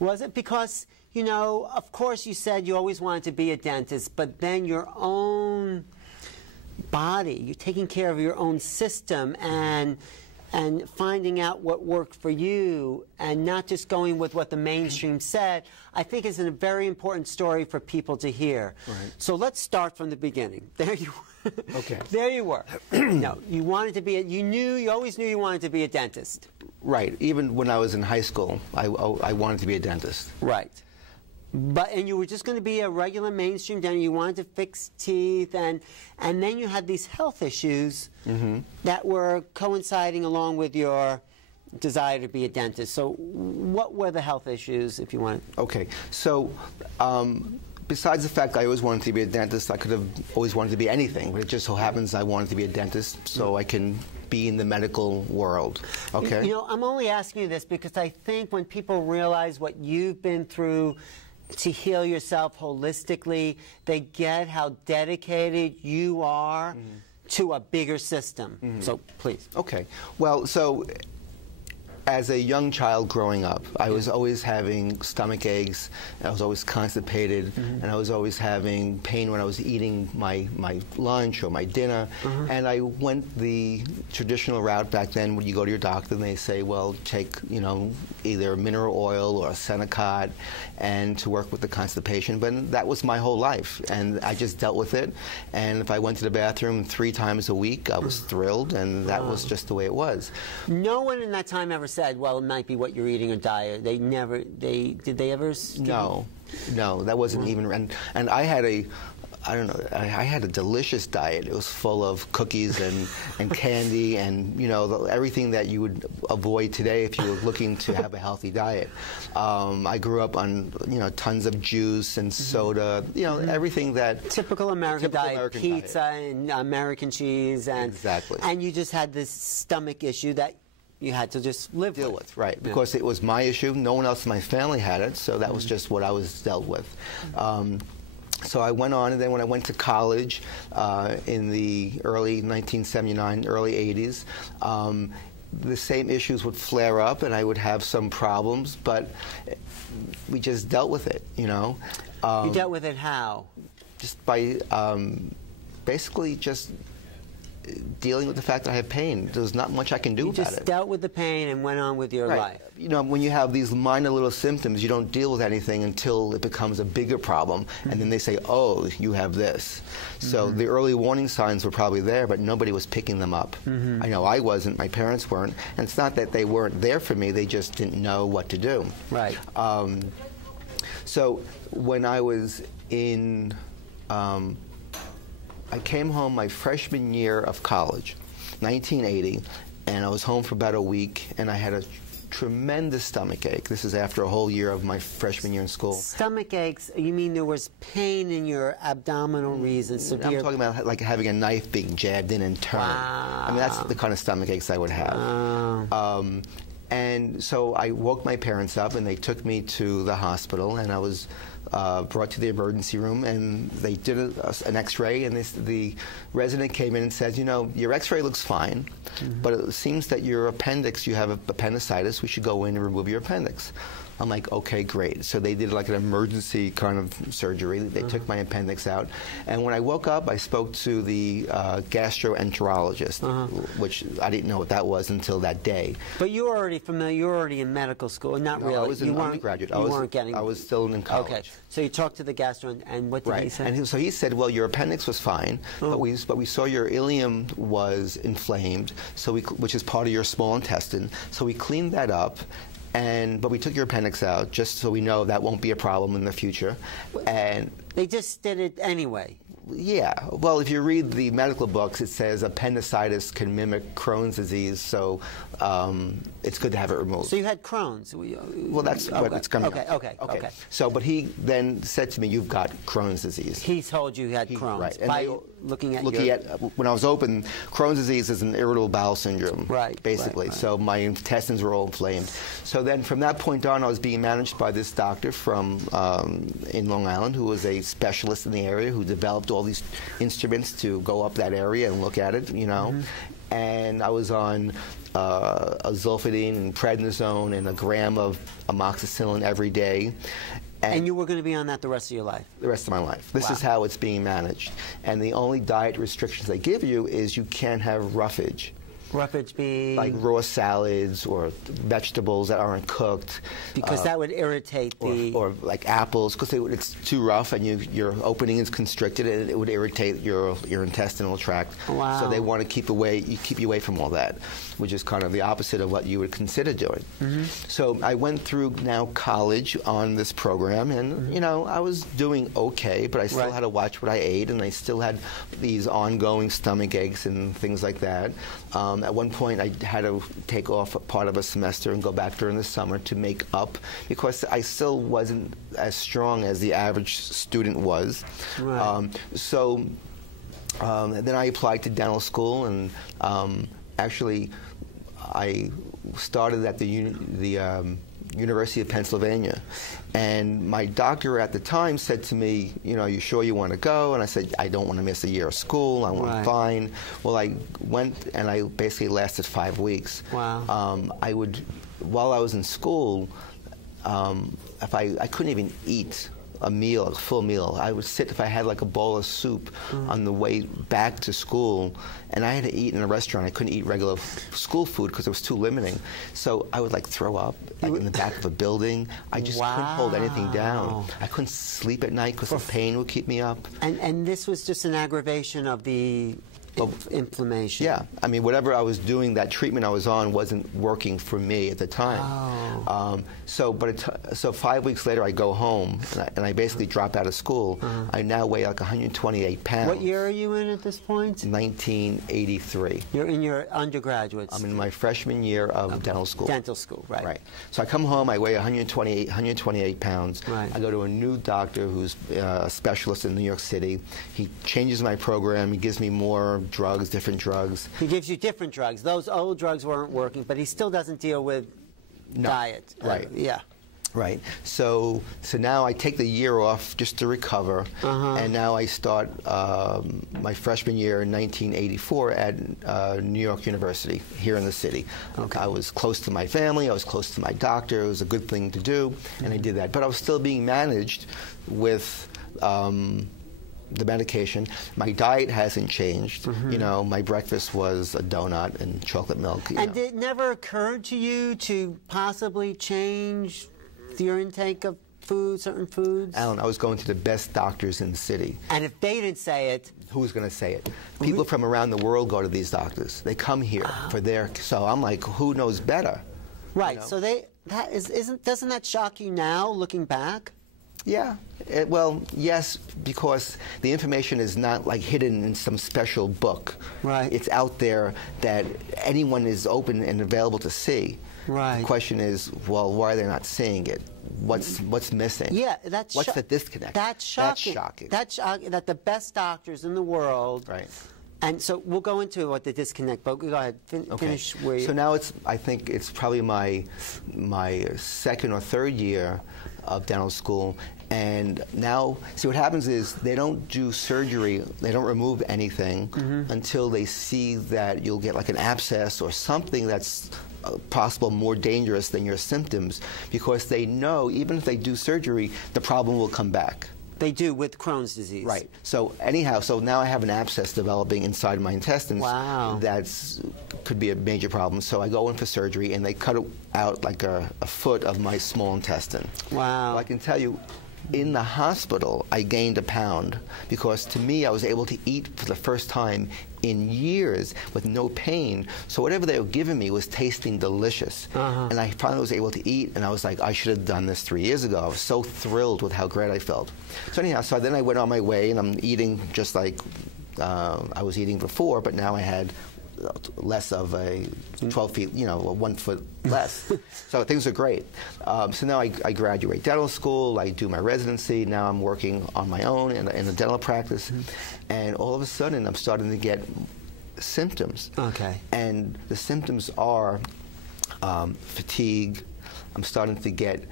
Was it? Because, you know, of course you said you always wanted to be a dentist, but then your own body, you're taking care of your own system and finding out what worked for you and not just going with what the mainstream said, I think is a very important story for people to hear. Right. So let's start from the beginning. There you were. Okay. There you were. No, you wanted to be, you always knew you wanted to be a dentist. Right. Even when I was in high school, I wanted to be a dentist. Right. And you were just going to be a regular mainstream dentist. You wanted to fix teeth, and then you had these health issues that were coinciding along with your desire to be a dentist. So what were the health issues, if you want? Okay. So besides the fact I always wanted to be a dentist, I could have always wanted to be anything, but it just so happens I wanted to be a dentist so I can be in the medical world. Okay. You know, I'm only asking you this because I think when people realize what you've been through to heal yourself holistically, they get how dedicated you are to a bigger system. So please. Okay. Well, so as a young child growing up, I was always having stomach aches, and I was always constipated, and I was always having pain when I was eating my lunch or my dinner. And I went the traditional route back then when you go to your doctor and they say, well, take, you know, either mineral oil or Senokot and to work with the constipation. But that was my whole life, and I just dealt with it. And if I went to the bathroom 3 times a week, I was thrilled, and that was just the way it was. No one in that time ever said, well, it might be what you're eating or diet. They never, did they ever? No, that wasn't even, and I had I had a delicious diet. It was full of cookies and candy and, you know, everything that you would avoid today if you were looking to have a healthy diet. I grew up on, you know, tons of juice and soda, you know, everything that... Typical American diet, pizza and American cheese. And, exactly. And you just had this stomach issue that you had to just deal with. Right, yeah. Because it was my issue. No one else in my family had it, so that was just what I was dealt with. So I went on, and then when I went to college in the early 1979, early 80s, the same issues would flare up, and I would have some problems, but we just dealt with it, you know. You dealt with it how? Just by basically just dealing with the fact that I have pain. There's not much I can do about it. You just dealt with the pain and went on with your life. You know, when you have these minor little symptoms, you don't deal with anything until it becomes a bigger problem, and then they say, oh, you have this. So the early warning signs were probably there, but nobody was picking them up. I know I wasn't, my parents weren't, and it's not that they weren't there for me, they just didn't know what to do. Right. So when I was in... I came home my freshman year of college, 1980, and I was home for about a week, and I had a tremendous stomach ache. This is after a whole year of my freshman year in school. Stomach aches, you mean there was pain in your abdominal region? Severe... I'm talking about like having a knife being jabbed in and turned. Wow. I mean, that's the kind of stomach aches I would have. Wow. And so I woke my parents up, and they took me to the hospital, and I was brought to the emergency room, and they did an x-ray, and the resident came in and said, you know, your x-ray looks fine, but it seems that your appendix, you have appendicitis, we should go in and remove your appendix. I'm like, okay, great. So they did like an emergency kind of surgery. They took my appendix out. And when I woke up, I spoke to the gastroenterologist, which I didn't know what that was until that day. But you were already familiar, you were already in medical school, not really. I was an undergraduate. You weren't getting... I was still in college. Okay, so you talked to the gastro, and what did he say? And so he said, well, your appendix was fine, but we saw your ileum was inflamed, so which is part of your small intestine. So we cleaned that up. But we took your appendix out just so we know that won't be a problem in the future. And they just did it anyway. Yeah. Well, if you read the medical books, it says appendicitis can mimic Crohn's disease, so it's good to have it removed. So you had Crohn's? Well, that's what it's coming up. Okay. So, but he then said to me, you've got Crohn's disease. He told you had Crohn's. Right. By looking at when I was open, Crohn's disease is an irritable bowel syndrome. Right. Basically. Right. So my intestines were all inflamed. So then from that point on, I was being managed by this doctor from in Long Island who was a specialist in the area who developed all these instruments to go up that area and look at it, you know. And I was on a zolpidem and prednisone and a gram of amoxicillin every day. And you were going to be on that the rest of your life? The rest of my life. This Wow. is how it's being managed. And the only diet restrictions they give you is you can't have roughage. Roughage being? Like raw salads or vegetables that aren't cooked. Because that would irritate the... Or like apples, because it's too rough and your opening is constricted and it would irritate your intestinal tract. Wow. So they want to keep you away from all that, which is kind of the opposite of what you would consider doing. Mm-hmm. So I went through now college on this program, and mm-hmm. you know, I was doing okay, but I still Right. had to watch what I ate, and I still had these ongoing stomach aches and things like that. At one point, I had to take off a part of a semester and go back during the summer to make up, because I still wasn't as strong as the average student was. Right. Then I applied to dental school, and actually, I started at the University of Pennsylvania. And my doctor at the time said to me, you know, you sure you want to go? And I said, I don't want to miss a year of school. I'm Right. fine. Well, I went, and I basically lasted 5 weeks. Wow. While I was in school, if I couldn't even eat a meal, a full meal. I would sit, if I had like a bowl of soup on the way back to school, and I had to eat in a restaurant. I couldn't eat regular school food because it was too limiting. So I would like throw up like in the back of a building. I just couldn't hold anything down. I couldn't sleep at night because the pain would keep me up. And this was just an aggravation of the inflammation. Yeah, I mean, whatever I was doing, that treatment I was on wasn't working for me at the time. Oh. So 5 weeks later, I go home, and I basically drop out of school. I now weigh like 128 pounds. What year are you in at this point? 1983. You're in your undergraduate. I'm in my freshman year of dental school. Dental school, right. Right. So I come home, I weigh 128 pounds. Right. I go to a new doctor who's a specialist in New York City. He changes my program. He gives me more drugs, different drugs. He gives you different drugs. Those old drugs weren't working, but he still doesn't deal with diet. Right. Yeah. Right. So now I take the year off just to recover, and now I start my freshman year in 1984 at New York University here in the city. Okay. I was close to my family. I was close to my doctor. It was a good thing to do, and I did that. But I was still being managed with the medication. My diet hasn't changed. You know, my breakfast was a donut and chocolate milk. And did it never occur to you to possibly change your intake of food, certain foods? Alan, I was going to the best doctors in the city. And if they didn't say it, who's going to say it? People from around the world go to these doctors. They come here for their. So I'm like, who knows better? right? You know? So doesn't that shock you now, looking back? Yeah. Well, yes, because the information is not like hidden in some special book. Right. It's out there that anyone is open and available to see. Right. The question is, well, why are they not seeing it? What's missing? Yeah, that's what's the disconnect? That's shocking. That's shocking. That's shocking that the best doctors in the world. Right. And so we'll go into what the disconnect, but go ahead, finish where you... So now I think it's probably my second or third year of dental school, and now, see, what happens is they don't do surgery, they don't remove anything until they see that you'll get like an abscess or something that's possible more dangerous than your symptoms, because they know even if they do surgery, the problem will come back. They do with Crohn's disease. Right. So anyhow, so now I have an abscess developing inside my intestines. Wow. That's could be a major problem. So I go in for surgery, and they cut out like a foot of my small intestine. Wow. Well, I can tell you, in the hospital, I gained a pound, because to me, I was able to eat for the first time in years with no pain. So whatever they were giving me was tasting delicious. And I finally was able to eat, and I was like, I should have done this 3 years ago. I was so thrilled with how great I felt. So anyhow, so then I went on my way, and I'm eating just like I was eating before, but now I had less of a 12 feet, you know, 1 foot less. So things are great. So now I graduate dental school, I do my residency, now I'm working on my own in a dental practice, and all of a sudden I'm starting to get symptoms. Okay. And the symptoms are fatigue, I'm starting to get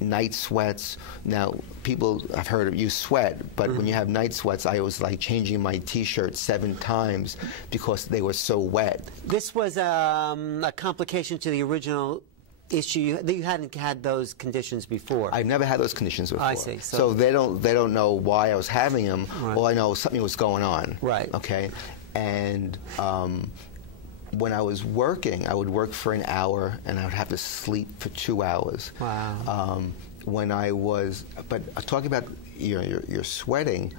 night sweats. Now, people have heard of you sweat, but when you have night sweats, I was like changing my T-shirt 7 times because they were so wet. This was a complication to the original issue. You hadn't had those conditions before. I've never had those conditions before. I see. So they don't know why I was having them. Right. All I know is something was going on. Right. Okay. And when I was working, I would work for an hour, and I would have to sleep for 2 hours. Wow. When I was, but talking about you're sweating,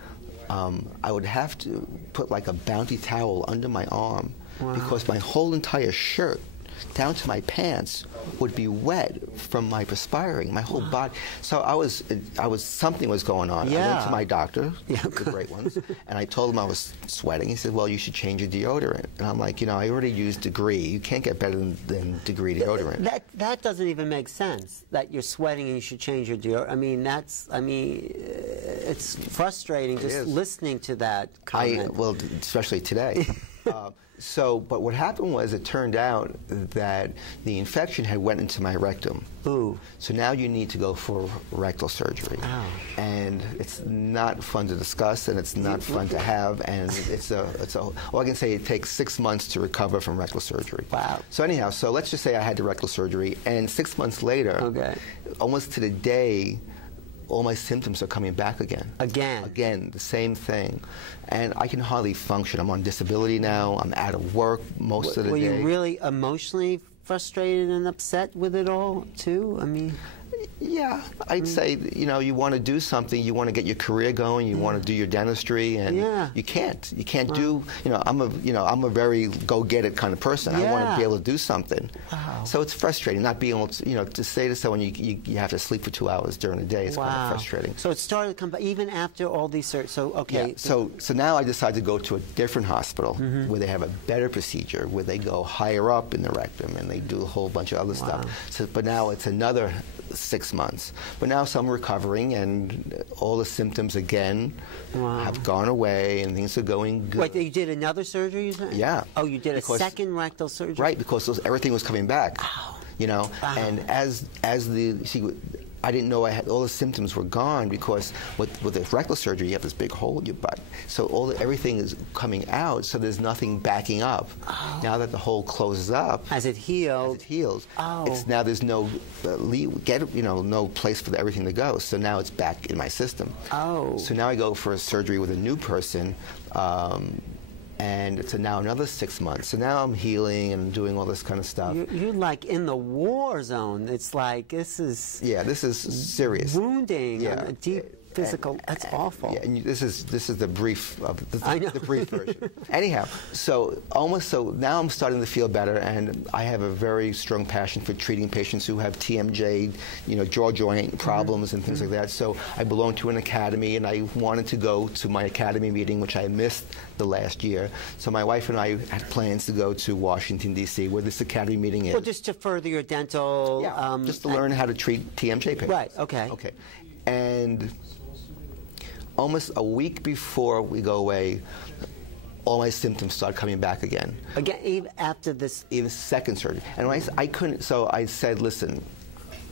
I would have to put like a Bounty towel under my arm because my whole entire shirt down to my pants would be wet from my perspiring, my whole body. So I was something was going on. I went to my doctor, the great ones, and I told him I was sweating. He said, well, you should change your deodorant. And I'm like, I already used Degree. You can't get better than Degree deodorant. That doesn't even make sense, that you're sweating and you should change your deodorant. I mean, it's frustrating just listening to that comment. Well, especially today. But what happened was, it turned out that the infection had went into my rectum. Ooh. So now you need to go for rectal surgery. Ow. And it's not fun to discuss, and it's not fun to have, and well, I can say it takes 6 months to recover from rectal surgery. Wow. So anyhow, so let's just say I had the rectal surgery, and 6 months later, almost to the day, all my symptoms are coming back again. Again, the same thing. And I can hardly function. I'm on disability now. I'm out of work most of the day. Were you really emotionally frustrated and upset with it all, too? I mean... Yeah, I'd say, you want to do something, you want to get your career going, you want to do your dentistry, and you can't. You can't do, I'm a very go-get-it kind of person. I want to be able to do something. Wow. So it's frustrating not being able to, to say to someone you have to sleep for 2 hours during the day. It's kind of frustrating. So it started to come back, even after all these surgeries. So, okay. Yeah. So now I decided to go to a different hospital where they have a better procedure, where they go higher up in the rectum, and they do a whole bunch of other stuff. So, but now it's another 6 months. But now I'm recovering, and all the symptoms again have gone away, and things are going good. Wait, you did another surgery? Yeah. Oh, you did a second rectal surgery? Right, because everything was coming back. Oh. And I didn't know all the symptoms were gone, because with the rectal surgery, you have this big hole in your butt. So everything is coming out, so there's nothing backing up. Oh. Now that the hole closes up, as it heals, it's now there's no no place for everything to go. So now it's back in my system. Oh. So now I go for a surgery with a new person. And it's now another 6 months. So now I'm healing and doing all this kind of stuff. You're like in the war zone. It's like, this is... Yeah, this is serious. Wounding. Yeah. Deep physical. That's awful. Yeah, and this is the brief of the brief version. Anyhow, so now I'm starting to feel better, and I have a very strong passion for treating patients who have TMJ, jaw joint problems and things like that. So I belong to an academy, and I wanted to go to my academy meeting, which I missed the last year. So my wife and I had plans to go to Washington, D.C., where this academy meeting is. Well, just to further your dental... Yeah, just to learn how to treat TMJ patients. Right, okay. Okay. And almost a week before we go away, all my symptoms start coming back again. Again, even after this? Even second surgery. And when I couldn't, so I said, listen,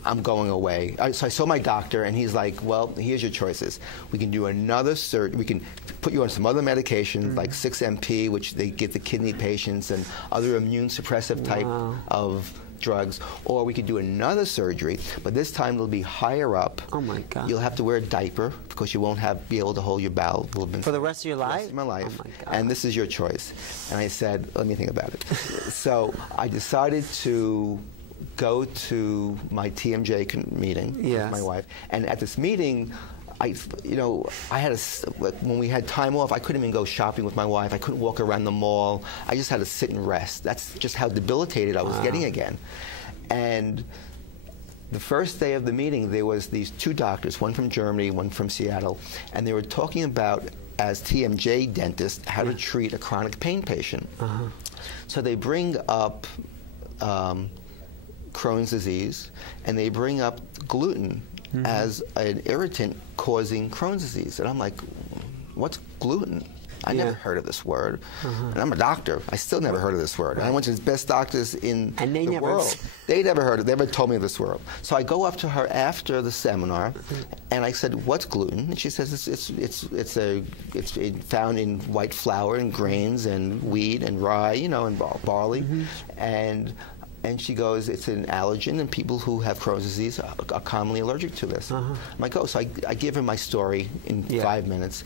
I'm going away. So I saw my doctor, and he's like, well, here's your choices. We can do another surgery. We can put you on some other medication, like 6-MP, which they give the kidney patients, and other immune suppressive type of drugs, or we could do another surgery, but this time it'll be higher up. Oh my God! You'll have to wear a diaper because you won't be able to hold your bowel movements for the rest of your life. The rest of my life. Oh my God. And this is your choice. And I said, let me think about it. So I decided to go to my TMJ meeting with my wife, and at this meeting, when we had time off, I couldn't even go shopping with my wife. I couldn't walk around the mall. I just had to sit and rest. That's just how debilitated I was getting again. And the first day of the meeting, there was these 2 doctors, one from Germany, one from Seattle, and they were talking about, as TMJ dentists, how to treat a chronic pain patient. So they bring up Crohn's disease, and they bring up gluten as an irritant causing Crohn's disease. And I'm like, what's gluten? I never heard of this word. And I'm a doctor. I still never heard of this word. And I went to the best doctors in the world. They never heard of it. They never told me of this word. So I go up to her after the seminar, and I said, "What's gluten?" And she says, "It's found in white flour and grains and wheat and rye, you know, and barley." And she goes, "It's an allergen, and people who have Crohn's disease are commonly allergic to this." I'm like, "Oh," so I give her my story in 5 minutes,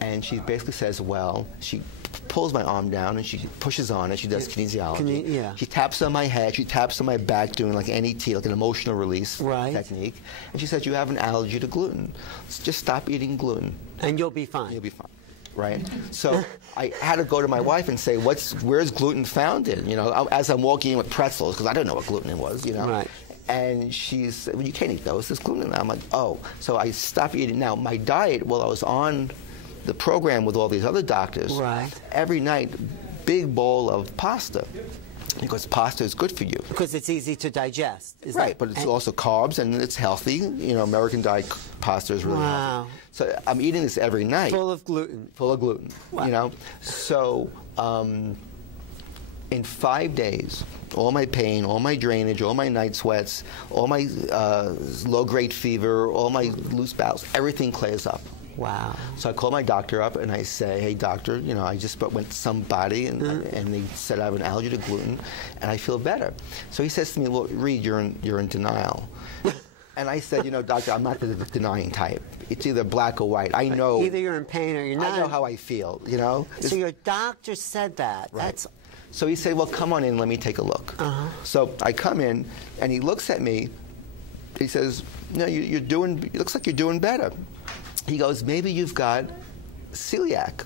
and she basically says, "Well," she pulls my arm down and she pushes on it. She does kinesiology. She taps on my head. She taps on my back, doing like NET, like an emotional release technique. And she says, "You have an allergy to gluten. So just stop eating gluten, and you'll be fine." You'll be fine. Right? So I had to go to my wife and say, where's gluten found in? You know, as I'm walking in with pretzels, because I didn't know what gluten was, you know. Right. And she said, "Well, you can't eat those. There's gluten in them." I'm like, "Oh." So I stopped eating. Now, my diet, while I was on the program with all these other doctors, every night, big bowl of pasta. Because pasta is good for you. Because it's easy to digest. But it's also carbs, and it's healthy. You know, American diet pasta is really healthy. So I'm eating this every night. Full of gluten. Full of gluten, you know. So in 5 days, all my pain, all my drainage, all my night sweats, all my low-grade fever, all my loose bowels, everything clears up. Wow. So I call my doctor up and I say, "Hey, doctor, you know, I just went to somebody and they said I have an allergy to gluten and I feel better." So he says to me, "Well, Reed, you're in denial." And I said, "You know, doctor, I'm not the denying type. It's either black or white. I know." Either you're in pain or you're not. I know how I feel, you know. So your doctor said that. Right. So he said, "Well, come on in, let me take a look." So I come in and he looks at me. He says, "No, it looks like you're doing better." He goes, "Maybe you've got celiac."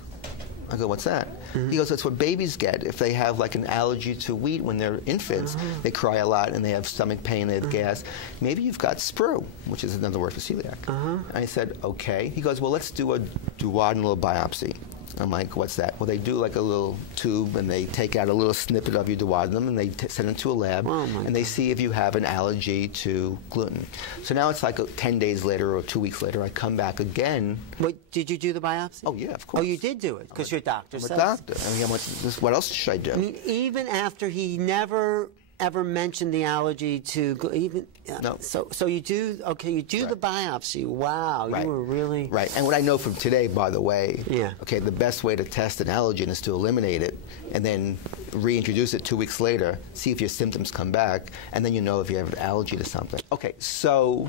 I go, "What's that?" He goes, "That's what babies get if they have like an allergy to wheat when they're infants. They cry a lot and they have stomach pain, they have gas. Maybe you've got sprue," which is another word for celiac. And I said, "Okay." He goes, "Well, let's do a duodenal biopsy." I'm like, "What's that?" "Well, they do like a little tube and they take out a little snippet of your duodenum and they send it to a lab and they see if you have an allergy to gluten." So now it's like 10 days later or 2 weeks later, I come back again. Wait, did you do the biopsy? Oh, yeah, of course. Oh, you did do it because your doctor said. I'm a doctor. I mean, what else should I do? I mean, even after he never ever mentioned the allergy to even no. So you do the biopsy. Wow, you were really And what I know from today, by the way, yeah. Okay, the best way to test an allergen is to eliminate it and then reintroduce it 2 weeks later, see if your symptoms come back, and then you know if you have an allergy to something. Okay, so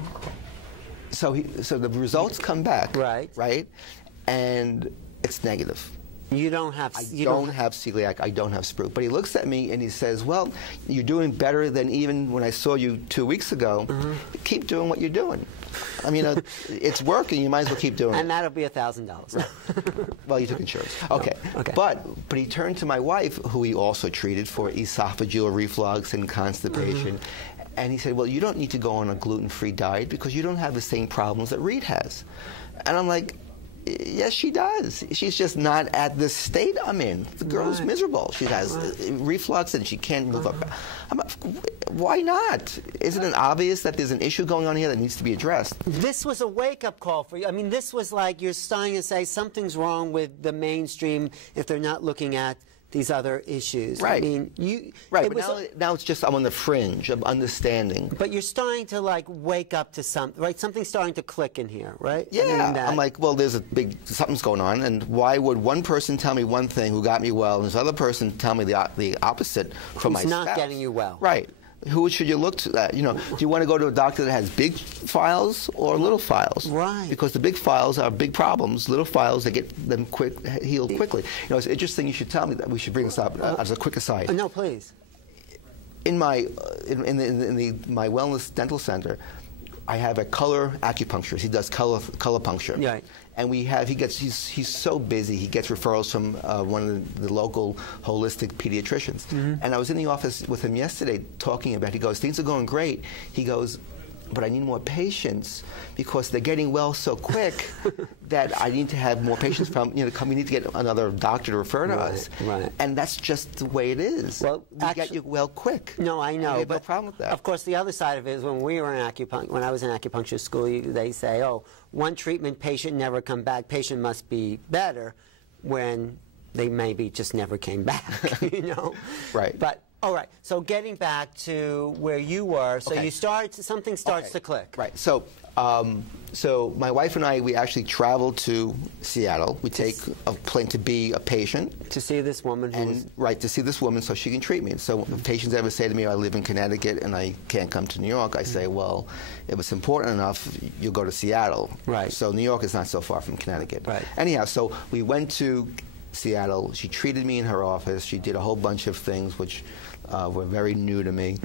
the results come back, right, and it's negative. You don't have. I don't have celiac. I don't have sprue. But he looks at me and he says, "Well, you're doing better than even when I saw you 2 weeks ago. Keep doing what you're doing. I mean, it's working. You might as well keep doing it." And that'll be $1,000. Well, you took insurance. Okay. No. Okay. But he turned to my wife, who he also treated for esophageal reflux and constipation. And he said, "Well, you don't need to go on a gluten-free diet because you don't have the same problems that Reed has." And I'm like, "Yes, she does. She's just not at the state I'm in. The girl's miserable. She has reflux and she can't move up. Why not? Isn't it obvious that there's an issue going on here that needs to be addressed?" This was a wake-up call for you. I mean, this was like you're starting to say something's wrong with the mainstream if they're not looking at these other issues. Right. I mean, you. Right, but now it's just I'm on the fringe of understanding. But you're starting to like wake up to something, right? Something's starting to click in here, right? Yeah. I mean, I'm like, well, there's something's going on, and why would one person tell me one thing who got me well, and this other person tell me the opposite from my spouse? Who's not getting you well. Right. Who should you look to? You know, do you want to go to a doctor that has big files or little files? Right. Because the big files are big problems. Little files, they get them healed quickly. You know, it's interesting. You should tell me that. We should bring this up as a quick aside. No, please. In my my wellness dental center, I have a color acupuncturist. He does color puncture. Right. And he's so busy. He gets referrals from one of the local holistic pediatricians. And I was in the office with him yesterday talking about. He goes, "Things are going great." He goes, "But I need more patients because they're getting well so quick that I need to have more patients from, we need to get another doctor to refer to us." Right. And that's just the way it is. Well, we get you well quick. No, I know. I have but no problem with that. Of course, the other side of it is when I was in acupuncture school, they say, "Oh, one treatment, patient never come back. Patient must be better." When they maybe just never came back, you know? Right. But, all right, so getting back to where you were, so Okay. you start, something starts Okay. to click. Right. So, so my wife and I, we actually traveled to Seattle. We take a plane to be a patient. To see this woman who was... Right, to see this woman so she can treat me. So if patients ever say to me, I live in Connecticut and I can't come to New York, I say, well, if it's important enough, you'll go to Seattle. Right. So New York is not so far from Connecticut. Right. Anyhow, so we went to Seattle. She treated me in her office. She did a whole bunch of things which were very new to me.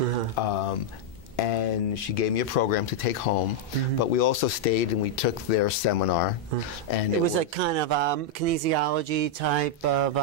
And she gave me a program to take home, but we also stayed and we took their seminar. And It was a kind of kinesiology type of...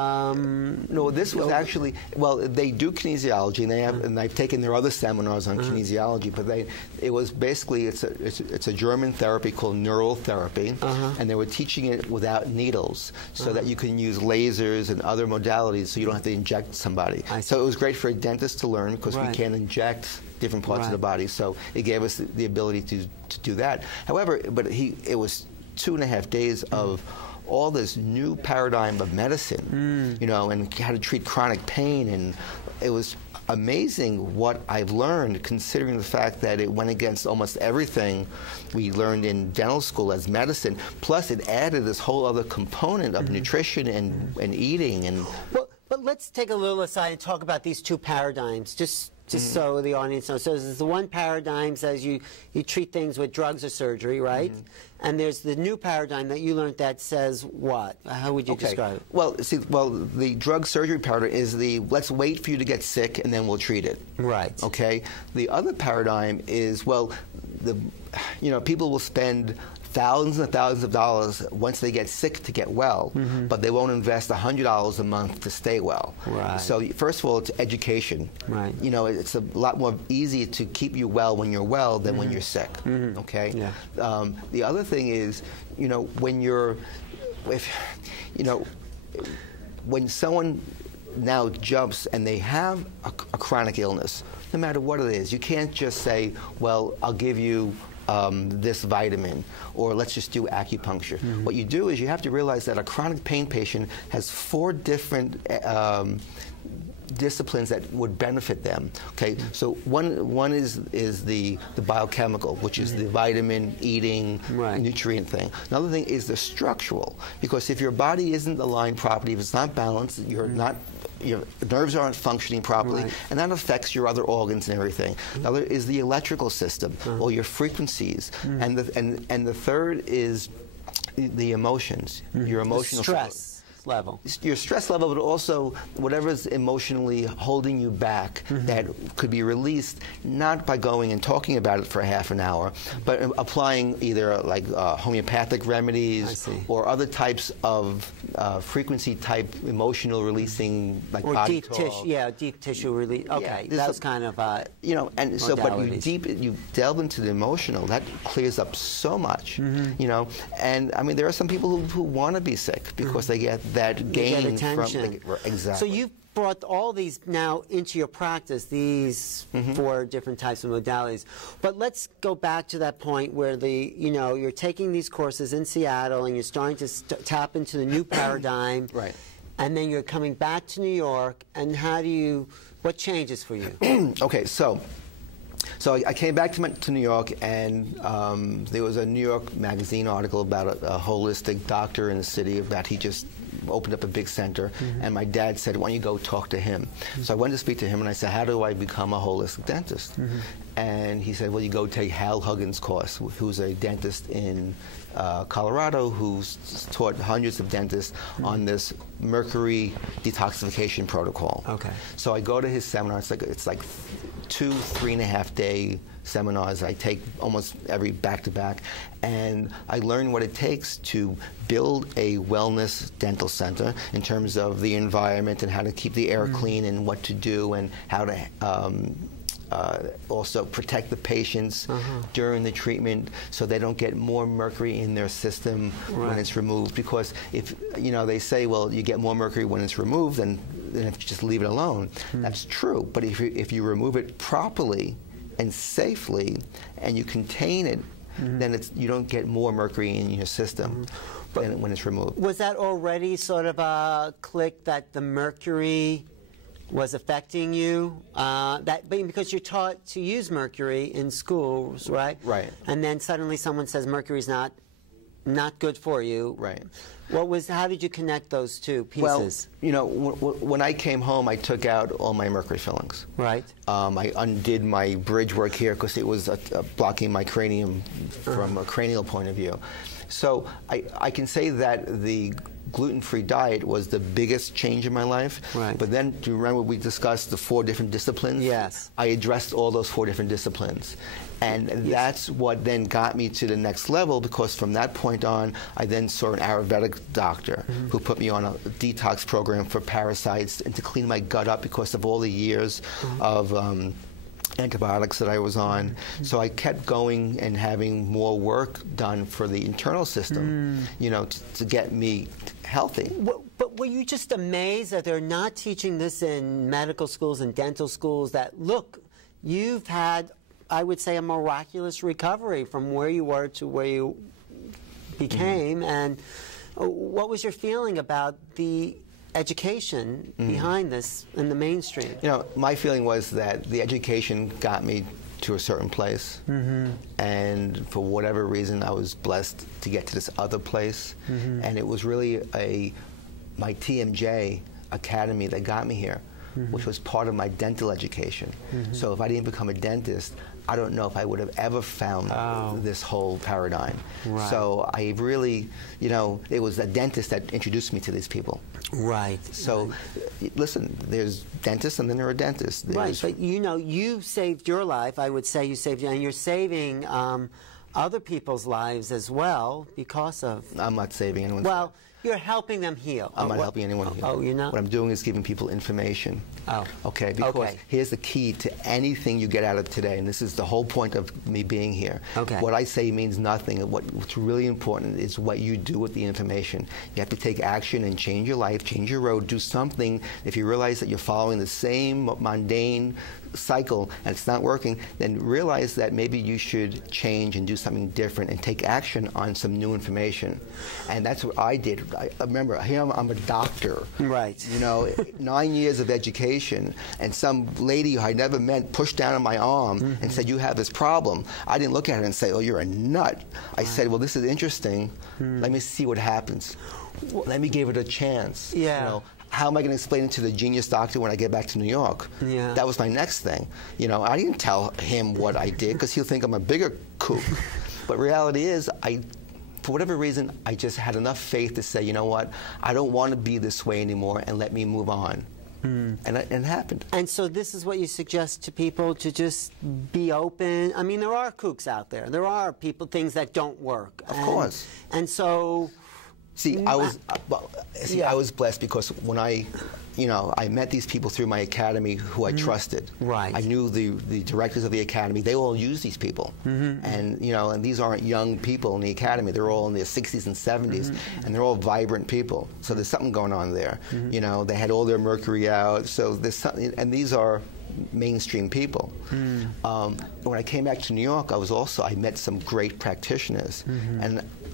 No, this was actually, well, they do kinesiology, and they have, and I've taken their other seminars on kinesiology, but it was basically, it's a German therapy called neural therapy, and they were teaching it without needles, so that you can use lasers and other modalities, so you don't have to inject somebody. So it was great for a dentist to learn, because we can't inject different parts of the body, so it gave us the ability to do that. However, but it was 2.5 days of all this new paradigm of medicine, you know, and how to treat chronic pain, and it was amazing what I've learned, considering the fact that it went against almost everything we learned in dental school as medicine, plus it added this whole other component of nutrition and eating. And Well, but let's take a little aside and talk about these two paradigms, just so the audience knows. So there's the one paradigm says you treat things with drugs or surgery, right? And there's the new paradigm that you learned that says what? How would you describe it? Well, see, the drug surgery paradigm is the let's wait for you to get sick and then we'll treat it. Right. Okay. The other paradigm is, well, people will spend thousands and thousands of dollars once they get sick to get well, but they won't invest $100 a month to stay well. Right. So first of all, it's education. Right. You know, it's a lot more easy to keep you well when you're well than when you're sick. Okay. Yeah. The other thing is, you know, when someone now jumps and they have a chronic illness, no matter what it is, you can't just say, well, I'll give you this vitamin, or let's just do acupuncture. What you do is you have to realize that a chronic pain patient has 4 different disciplines that would benefit them. Okay, so one is the biochemical, which is the vitamin, eating, nutrient thing. Another thing is the structural, because if your body isn't aligned properly, if it's not balanced, your nerves aren't functioning properly, and that affects your other organs and everything. Another is the electrical system, or your frequencies, and the third is the emotions, your emotional stress level. Your stress level, but also whatever's emotionally holding you back that could be released, not by going and talking about it for half an hour, but applying either like homeopathic remedies or other types of frequency type emotional releasing, like or body deep talk. tissue, deep tissue release. Okay, that's kind of and so, but you delve into the emotional, that clears up so much, you know. And I mean, there are some people who want to be sick because they get that gain from exactly. So you've brought all these now into your practice, these 4 different types of modalities. But let's go back to that point where you're taking these courses in Seattle and you're starting to tap into the new paradigm. Right. And then you're coming back to New York, and what changes for you? Okay, so I came back to New York, and there was a New York Magazine article about a holistic doctor in the city, about he just opened up a big center, and my dad said, why don't you go talk to him? So I went to speak to him, and I said, how do I become a holistic dentist? And he said, well, you go take Hal Huggins' course, who's a dentist in Colorado, who's taught hundreds of dentists on this mercury detoxification protocol. Okay. So I go to his seminar. It's like 2 3.5 day seminars I take almost every back-to-back, and I learn what it takes to build a wellness dental center in terms of the environment and how to keep the air clean and what to do and how to also protect the patients during the treatment so they don't get more mercury in their system when it's removed. Because if, they say, well, you get more mercury when it's removed than if you just leave it alone. That's true. But if you remove it properly and safely and you contain it, then you don't get more mercury in your system when it's removed. Was that already sort of a click that the mercury was affecting you? Because you're taught to use mercury in schools, right? Right. And then suddenly someone says mercury's not good for you. Right. How did you connect those two pieces? Well, you know, when I came home, I took out all my mercury fillings. Right. I undid my bridge work here because it was blocking my cranium from a cranial point of view. So I can say that the gluten-free diet was the biggest change in my life. Right. But then, do you remember we discussed the 4 different disciplines? Yes. I addressed all those 4 different disciplines. And that's what then got me to the next level, because from that point on, I then saw an Ayurvedic doctor who put me on a detox program for parasites and to clean my gut up because of all the years of antibiotics that I was on. So I kept going and having more work done for the internal system, you know, to get me healthy. But were you just amazed that they're not teaching this in medical schools and dental schools, that, look, you've had, I would say, a miraculous recovery from where you were to where you became, and what was your feeling about the education behind this in the mainstream? You know, my feeling was that the education got me to a certain place, and for whatever reason, I was blessed to get to this other place, and it was really my TMJ academy that got me here, which was part of my dental education. So if I didn't become a dentist, I don't know if I would have ever found this whole paradigm. Right. So I really, you know, it was a dentist that introduced me to these people. Right. So, listen, there's dentists and then there are dentists. Right, but you know, you saved your life, I would say you saved, and you're saving other people's lives as well because of... I'm not saving anyone's life. You're helping them heal. I'm not helping anyone heal. Oh, you're not? What I'm doing is giving people information. Oh. Okay, because here's the key to anything you get out of today, and this is the whole point of me being here. Okay. What I say means nothing. What's really important is what you do with the information. You have to take action and change your life, change your road, do something. If you realize that you're following the same mundane cycle and it's not working, then realize that maybe you should change and do something different and take action on some new information. And that's what I did. I remember, here I'm a doctor. Right. You know, 9 years of education, and some lady who I never met pushed down on my arm and said, you have this problem. I didn't look at her and say, oh, you're a nut. I said, well, this is interesting. Let me see what happens. Let me give it a chance. Yeah. You know, how am I going to explain it to the genius doctor when I get back to New York? Yeah. That was my next thing. You know, I didn't tell him what I did because he'll think I'm a bigger kook. But reality is, for whatever reason, I just had enough faith to say, you know what, I don't want to be this way anymore, and let me move on. And it happened. And so this is what you suggest to people, to just be open. I mean, there are kooks out there. There are things that don't work. Of course. And so... See, I was blessed because when I met these people through my academy who I trusted. Right. I knew the directors of the academy. They all use these people, and and these aren't young people in the academy. They're all in their 60s and 70s, and they're all vibrant people. So there's something going on there. You know, they had all their mercury out. So there's something, and these are mainstream people. When I came back to New York, I met some great practitioners,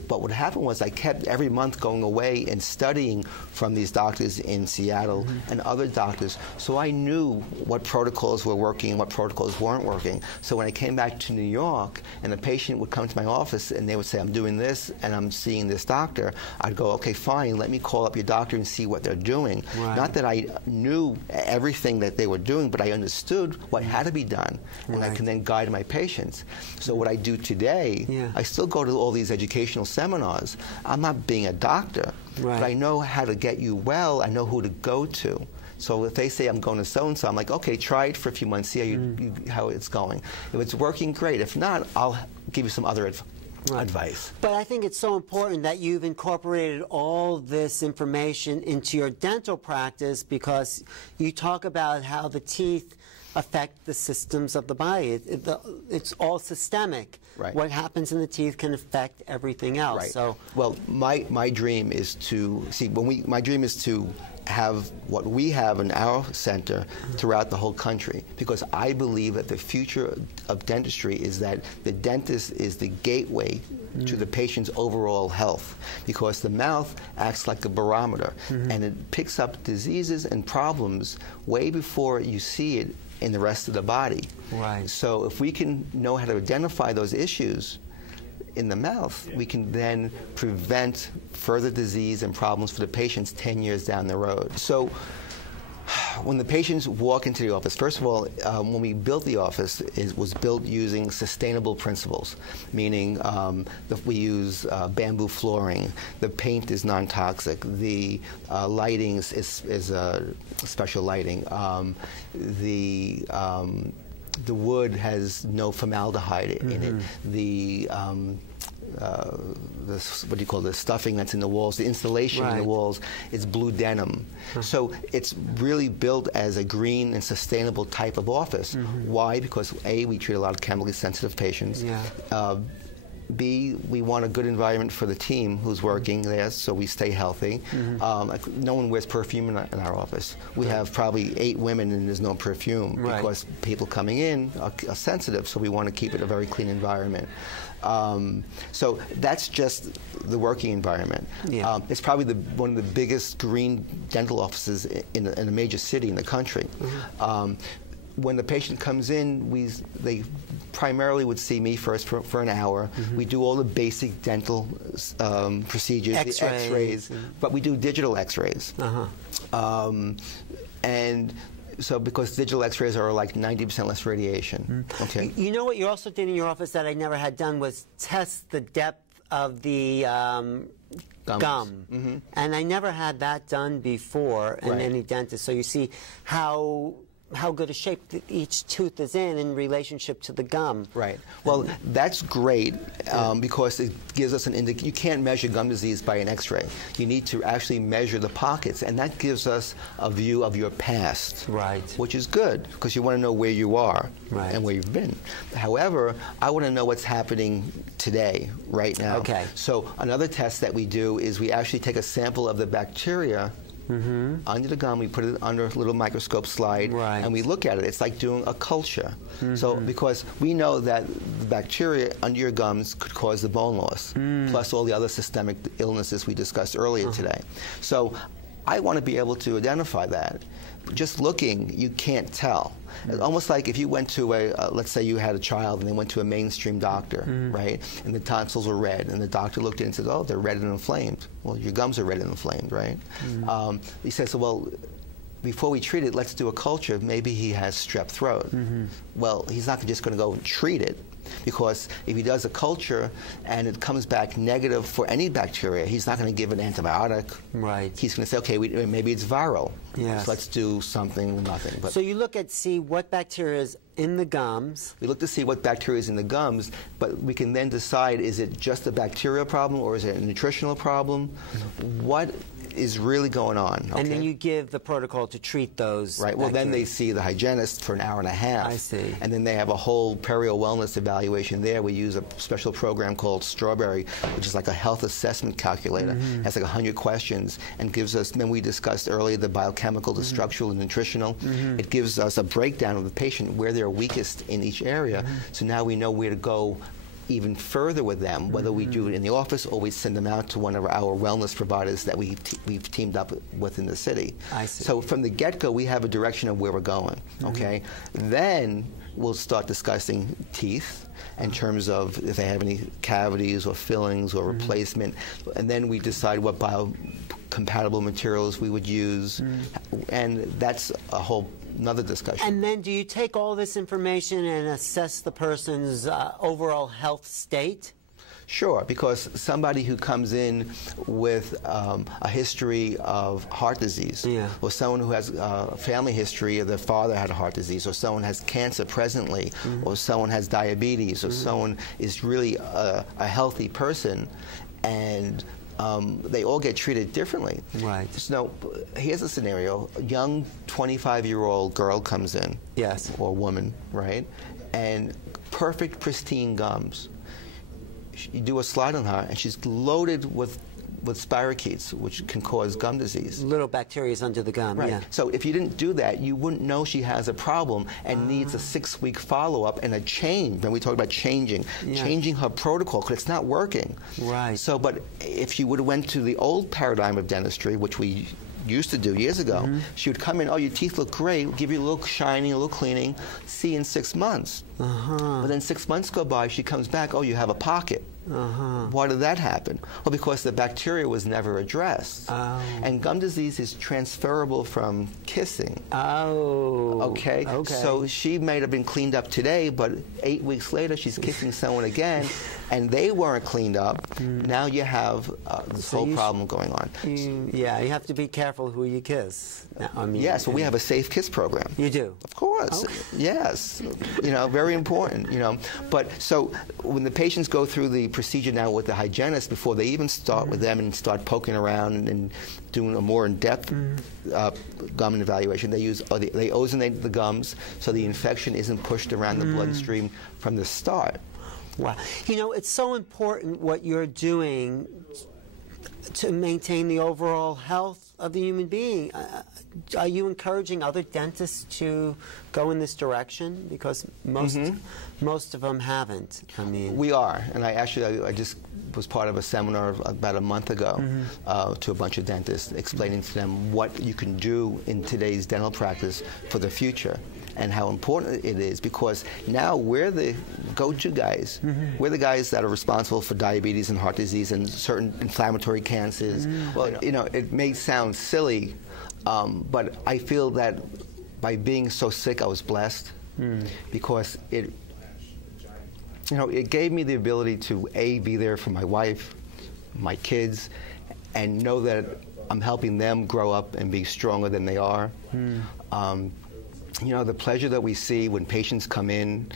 but what happened was I kept every month going away and studying from these doctors in Seattle and other doctors, so I knew what protocols were working and what protocols weren't working. So when I came back to New York and a patient would come to my office and they would say, I'm doing this and I'm seeing this doctor, I'd go, okay, fine, let me call up your doctor and see what they're doing. Right. Not that I knew everything that they were doing, but I understood what had to be done, and I can then guide my patients. So what I do today, I still go to all these educational seminars. I'm not being a doctor, but I know how to get you well. I know who to go to. So if they say I'm going to so-and-so, I'm like, okay, try it for a few months, see how it's going. If it's working, great. If not, I'll give you some other advice. But I think it's so important that you've incorporated all this information into your dental practice, because you talk about how the teeth affect the systems of the body. It's all systemic. Right. What happens in the teeth can affect everything else. Right. So, well, my dream is to see my dream is to have what we have in our center throughout the whole country, because I believe that the future of dentistry is that the dentist is the gateway to the patient's overall health, because the mouth acts like a barometer and it picks up diseases and problems way before you see it in the rest of the body. Right. So if we can know how to identify those issues in the mouth, we can then prevent further disease and problems for the patients 10 years down the road. So when the patients walk into the office, first of all, when we built the office, it was built using sustainable principles, meaning that we use bamboo flooring, the paint is non-toxic, the lighting is special lighting, the wood has no formaldehyde in it. The what do you call the stuffing that's in the walls, the insulation in the walls is blue denim. So it's really built as a green and sustainable type of office. Why? Because A, we treat a lot of chemically sensitive patients. B, we want a good environment for the team who's working there, so we stay healthy. No one wears perfume in our office. We have probably 8 women and there's no perfume because people coming in are sensitive, so we want to keep it a very clean environment. So that's just the working environment. It's probably one of the biggest green dental offices in a major city in the country. When the patient comes in, they primarily would see me first for an hour. We do all the basic dental procedures, the X-rays, but we do digital X-rays. And so because digital X-rays are like 90% less radiation. Okay. You know what you also did in your office that I never had done was test the depth of the gum. And I never had that done before in any dentist. So you see how good a shape each tooth is in relationship to the gum. Right. Well, that's great because it gives us an indication. You can't measure gum disease by an X-ray. You need to actually measure the pockets, and that gives us a view of your past. Right. Which is good because you want to know where you are and where you've been. However, I want to know what's happening today, right now. Okay. So another test that we do is we actually take a sample of the bacteria under the gum, we put it under a little microscope slide, and we look at it. It's like doing a culture. So because we know that the bacteria under your gums could cause the bone loss, plus all the other systemic illnesses we discussed earlier today. So I want to be able to identify that. Just looking, you can't tell. It's almost like if you went to let's say you had a child and they went to a mainstream doctor, right? And the tonsils were red, and the doctor looked at it and said, oh, they're red and inflamed. Well, your gums are red and inflamed, right? He says, well, before we treat it, let's do a culture. Maybe he has strep throat. Well, he's not just going to go and treat it. Because if he does a culture and it comes back negative for any bacteria, he's not going to give an antibiotic. Right. He's going to say, okay, maybe it's viral. Yes. So let's do something, nothing. But so you look at see what bacteria is in the gums. We look to see what bacteria is in the gums, but we can then decide, is it just a bacterial problem or is it a nutritional problem? What is really going on? Okay? And then you give the protocol to treat those. Right. Well, then they see the hygienist for an hour and a half. I see. And then they have a whole perio wellness evaluation there. We use a special program called Strawberry, which is like a health assessment calculator. It has like 100 questions and gives us, then we discussed earlier the biochemical, the structural, and nutritional. It gives us a breakdown of the patient, where they're weakest in each area. So now we know where to go even further with them, whether we do it in the office or we send them out to one of our wellness providers that we've teamed up with in the city. I see. So from the get-go, we have a direction of where we're going, okay? Then we'll start discussing teeth in terms of if they have any cavities or fillings or replacement, and then we decide what biocompatible materials we would use, and that's a whole another discussion. And then do you take all this information and assess the person's overall health state? Sure, because somebody who comes in with a history of heart disease, or someone who has a family history of their father had heart disease, or someone has cancer presently, or someone has diabetes, or someone is really a healthy person, and they all get treated differently. Right. So here's a scenario. A young 25-year-old girl comes in. Yes. Or woman, right? And perfect, pristine gums. You do a slide on her, and she's loaded with spirochetes, which can cause gum disease. Little bacteria under the gum, Right. yeah. So if you didn't do that, you wouldn't know she has a problem and needs a 6-week follow-up and a change. When we talk about changing her protocol, because it's not working. Right. So, but if she would have went to the old paradigm of dentistry, which we used to do years ago, she would come in, oh, your teeth look great, give you a little shining, a little cleaning, see you in 6 months. But then 6 months go by, she comes back, oh, you have a pocket. Why did that happen? Well, because the bacteria was never addressed. And gum disease is transferable from kissing. Okay? So she may have been cleaned up today, but 8 weeks later she's kissing someone again, and they weren't cleaned up. Now you have this whole problem going on. You have to be careful who you kiss. I mean, yes, well, we have a safe kiss program. You do? Of course. Okay. Yes. Very important, But so when the patients go through the procedure now with the hygienist, before they even start with them and start poking around and doing a more in-depth gum evaluation, they ozonate the gums so the infection isn't pushed around the bloodstream from the start. Wow. It's so important what you're doing to maintain the overall health of the human being. Are you encouraging other dentists to go in this direction? Because most of them haven't. I mean, we are, and I just was part of a seminar about a month ago to a bunch of dentists, explaining to them what you can do in today's dental practice for the future, and how important it is, because now we're the go-to guys. We're the guys that are responsible for diabetes and heart disease and certain inflammatory cancers. Well, it may sound silly, but I feel that by being so sick, I was blessed, because it gave me the ability to, A, be there for my wife, my kids, and know that I'm helping them grow up and be stronger than they are. The pleasure that we see when patients come in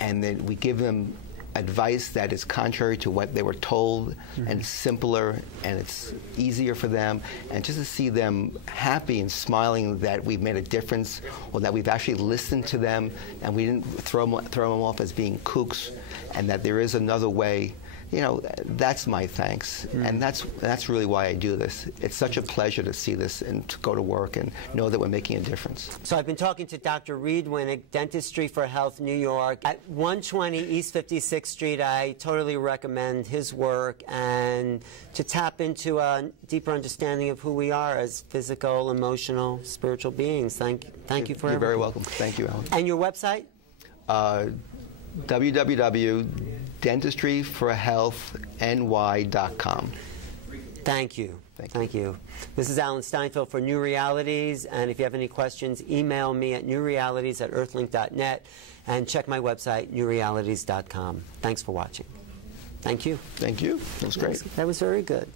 and then we give them advice that is contrary to what they were told, and it's simpler and it's easier for them, and just to see them happy and smiling that we've made a difference, or that we've actually listened to them and we didn't throw them off as being kooks, and that there is another way. That's my thanks, and that's really why I do this. It's such a pleasure to see this and to go to work and know that we're making a difference. So I've been talking to Dr. Reed Winick, Dentistry for Health, New York, at 120 East 56th Street. I totally recommend his work, and to tap into a deeper understanding of who we are as physical, emotional, spiritual beings. Thank you for everything. You're very welcome. Thank you, Alan. And your website? www.dentistryforhealthny.com. Thank you. Thank you. This is Alan Steinfeld for New Realities, and if you have any questions, email me at newrealities@earthlink.net, and check my website, newrealities.com. Thanks for watching. Thank you. Thank you. That was great. That was very good.